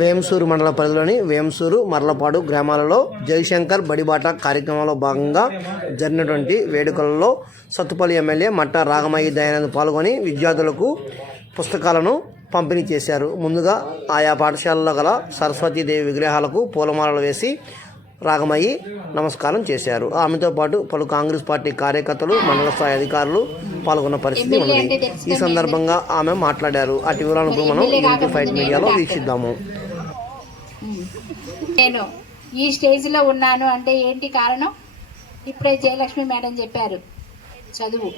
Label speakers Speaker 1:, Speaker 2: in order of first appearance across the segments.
Speaker 1: వేంసూరు మండల పరిధిలోని వేంసూరు మర్లపాడు గ్రామాలలో జయశంకర్ బడిబాట కార్యక్రమంలో భాగంగా జరిగినటువంటి వేడుకలలో సత్తుపల్లి ఎమ్మెల్యే మట్టా రాగమయ్య దయానంద్ పాల్గొని విద్యార్థులకు పుస్తకాలను పంపిణీ చేశారు. ముందుగా ఆయా పాఠశాలలో గల సరస్వతీదేవి విగ్రహాలకు పూలమాలలు వేసి రాగమయ్యి నమస్కారం చేశారు. ఆమెతో పాటు పలు కాంగ్రెస్ పార్టీ కార్యకర్తలు మండల స్థాయి అధికారులు పాల్గొన్న పరిస్థితి ఉన్నది ఈ సందర్భంగా ఆమె మాట్లాడారు. అటు వివరాలను మనం యూనిటీ ఫైట్ మీడియాలో వీక్షిద్దాము.
Speaker 2: నేను ఈ స్టేజ్లో ఉన్నాను అంటే ఏంటి కారణం? ఇప్పుడే జయలక్ష్మి మేడం చెప్పారు. చదువు.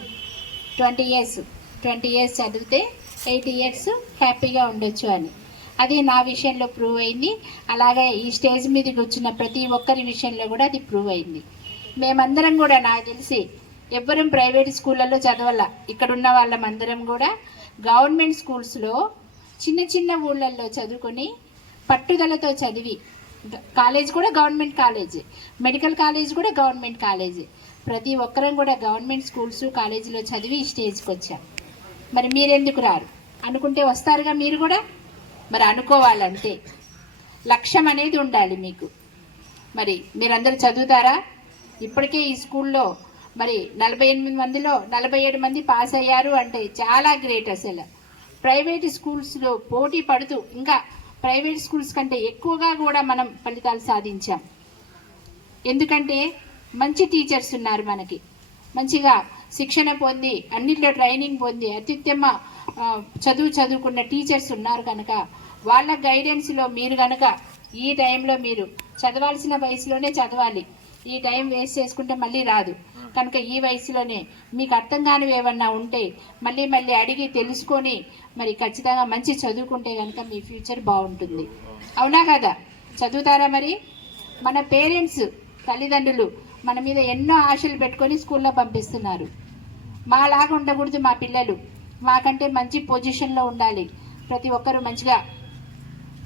Speaker 2: Twenty years. ట్వంటీ ఇయర్స్ చదివితే ఎయిట్ ఇయర్స్ హ్యాపీగా ఉండొచ్చు అని. అది నా విషయంలో ప్రూవ్ అయింది. అలాగే ఈ స్టేజ్ మీదకి వచ్చిన ప్రతి ఒక్కరి విషయంలో కూడా అది ప్రూవ్ అయింది. మేమందరం కూడా నాకు తెలిసి ఎవ్వరం ప్రైవేట్ స్కూళ్ళల్లో చదవాల. ఇక్కడ ఉన్న వాళ్ళమందరం కూడా గవర్నమెంట్ స్కూల్స్లో చిన్న చిన్న ఊళ్ళల్లో చదువుకొని పట్టుదలతో చదివి గ- కాలేజ్ కూడా గవర్నమెంట్ కాలేజ్ మెడికల్ కాలేజ్ కూడా గవర్నమెంట్ కాలేజ్ ప్రతి ఒక్కరం కూడా గవర్నమెంట్ స్కూల్స్ కాలేజీలో చదివి ఈ స్టేజ్కి వచ్చాం. మరి మీరెందుకు రారు? అనుకుంటే వస్తారుగా మీరు కూడా? మరి అనుకోవాలంటే లక్ష్యం అనేది ఉండాలి మీకు. మరి మీరందరూ చదువుతారా? ఇప్పటికే ఈ స్కూల్లో మరి నలభై ఎనిమిది మందిలో నలభై ఏడు మంది పాస్ అయ్యారు అంటే చాలా గ్రేట్ అసలు. ప్రైవేట్ స్కూల్స్లో పోటీ పడుతూ ఇంకా ప్రైవేట్ స్కూల్స్ కంటే ఎక్కువగా కూడా మనం ఫలితాలు సాధించాం. ఎందుకంటే మంచి టీచర్స్ ఉన్నారు మనకి. మంచిగా శిక్షణ పొంది అన్నిట్లో ట్రైనింగ్ పొంది అత్యుత్తమ చదువు చదువుకున్న టీచర్స్ ఉన్నారు కనుక వాళ్ళ గైడెన్స్లో మీరు కనుక ఈ టైంలో మీరు చదవాల్సిన వయసులోనే చదవాలి. ఈ టైం వేస్ట్ చేసుకుంటే మళ్ళీ రాదు. కనుక ఈ వయసులోనే మీకు అర్థం కానివి ఏమన్నా ఉంటే మళ్ళీ మళ్ళీ అడిగి తెలుసుకొని మరి ఖచ్చితంగా మంచి చదువుకుంటే కనుక మీ ఫ్యూచర్ బాగుంటుంది. అవునా కదా? చదువుతారా మరి? మన పేరెంట్స్ తల్లిదండ్రులు మన మీద ఎన్నో ఆశలు పెట్టుకొని స్కూల్లో పంపిస్తున్నారు. మాలాగా ఉండకూడదు మా పిల్లలు. మాకంటే మంచి పొజిషన్లో ఉండాలి. ప్రతి ఒక్కరూ మంచిగా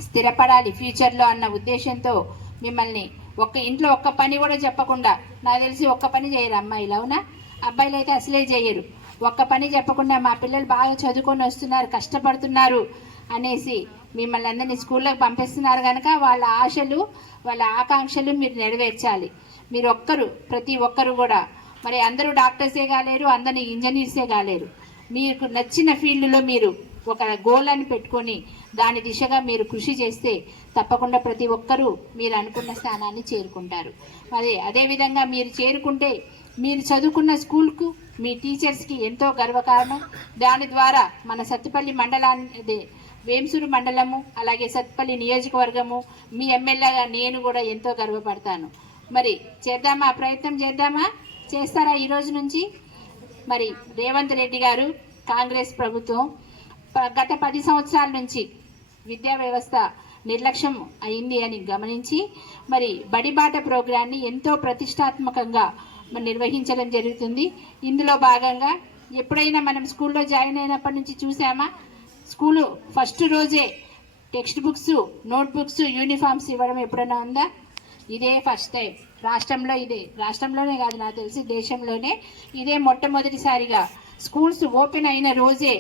Speaker 2: స్థిరపడాలి ఫ్యూచర్లో అన్న ఉద్దేశంతో మిమ్మల్ని ఒక్క ఇంట్లో ఒక్క పని కూడా చెప్పకుండా నాకు తెలిసి ఒక్క పని చేయరు అమ్మాయిలు అవునా? అబ్బాయిలు అయితే అసలే చేయరు. ఒక్క పని చెప్పకుండా మా పిల్లలు బాగా చదువుకొని వస్తున్నారు కష్టపడుతున్నారు అనేసి మిమ్మల్ని అందరినీ స్కూళ్ళకి పంపిస్తున్నారు కనుక వాళ్ళ ఆశలు వాళ్ళ ఆకాంక్షలు మీరు నెరవేర్చాలి. మీరు ఒక్కరు ప్రతి ఒక్కరు కూడా. మరి అందరూ డాక్టర్సే కాలేరు అందరినీ ఇంజనీర్సే కాలేరు. మీకు నచ్చిన ఫీల్డ్లో మీరు ఒక గోల్ అని పెట్టుకొని దాని దిశగా మీరు కృషి చేస్తే తప్పకుండా ప్రతి ఒక్కరూ మీరు అనుకున్న స్థానాన్ని చేరుకుంటారు. అదే అదేవిధంగా మీరు చేరుకుంటే మీరు చదువుకున్న స్కూల్కు మీ టీచర్స్కి ఎంతో గర్వకారణం. దాని ద్వారా మన సత్తుపల్లి మండలాన్ని అదే వేంసూరు మండలము అలాగే సత్తుపల్లి నియోజకవర్గము మీ ఎమ్మెల్యేగా నేను కూడా ఎంతో గర్వపడతాను. మరి చేద్దామా? ప్రయత్నం చేద్దామా? చేస్తారా ఈరోజు నుంచి? మరి రేవంత్ రెడ్డి గారు కాంగ్రెస్ ప్రభుత్వం ప- గత పది సంవత్సరాల నుంచి విద్యా వ్యవస్థ నిర్లక్ష్యం అయింది అని గమనించి మరి బడిబాట ప్రోగ్రాన్ని ఎంతో ప్రతిష్టాత్మకంగా మరి నిర్వహించడం జరుగుతుంది. ఇందులో భాగంగా ఎప్పుడైనా మనం స్కూల్లో జాయిన్ అయినప్పటి నుంచి చూసామా? స్కూలు ఫస్ట్ రోజే text books notebooks uniforms ఇవ్వడం ఎప్పుడైనా ఉందా? ఇదే ఫస్ట్ టైం. రాష్ట్రంలో ఇదే. రాష్ట్రంలోనే కాదు నాకు తెలిసి దేశంలోనే ఇదే మొట్టమొదటిసారిగా. స్కూల్స్ ఓపెన్ అయిన రోజే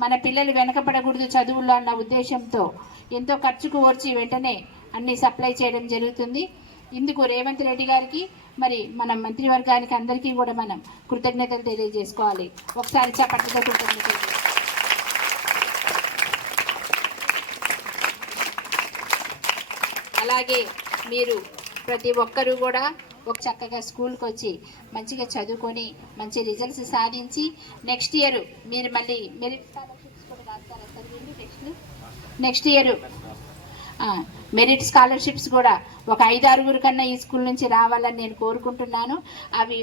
Speaker 2: మన పిల్లలు వెనకపడకూడదు చదువుల్లో అన్న ఉద్దేశంతో ఎంతో ఖర్చుకు ఓర్చి వెంటనే అన్ని సప్లై చేయడం జరుగుతుంది. ఇందుకు రేవంత్ రెడ్డి గారికి మరి మన మంత్రివర్గానికి అందరికీ కూడా మనం కృతజ్ఞతలు తెలియజేసుకోవాలి. ఒకసారి చప్పట్లతో కృతజ్ఞతలు అలాగే మీరు ప్రతి ఒక్కరూ కూడా ఒక చక్కగా స్కూల్కి వచ్చి మంచిగా చదువుకొని మంచి రిజల్ట్స్ సాధించి నెక్స్ట్ ఇయర్ మీరు మళ్ళీ మెరిట్ స్కాలర్షిప్స్ కూడా రాస్తారా sir next? Next year. Merit scholarships కూడా ఒక ఐదారుగురు కన్నా ఈ స్కూల్ నుంచి రావాలని నేను కోరుకుంటున్నాను. అవి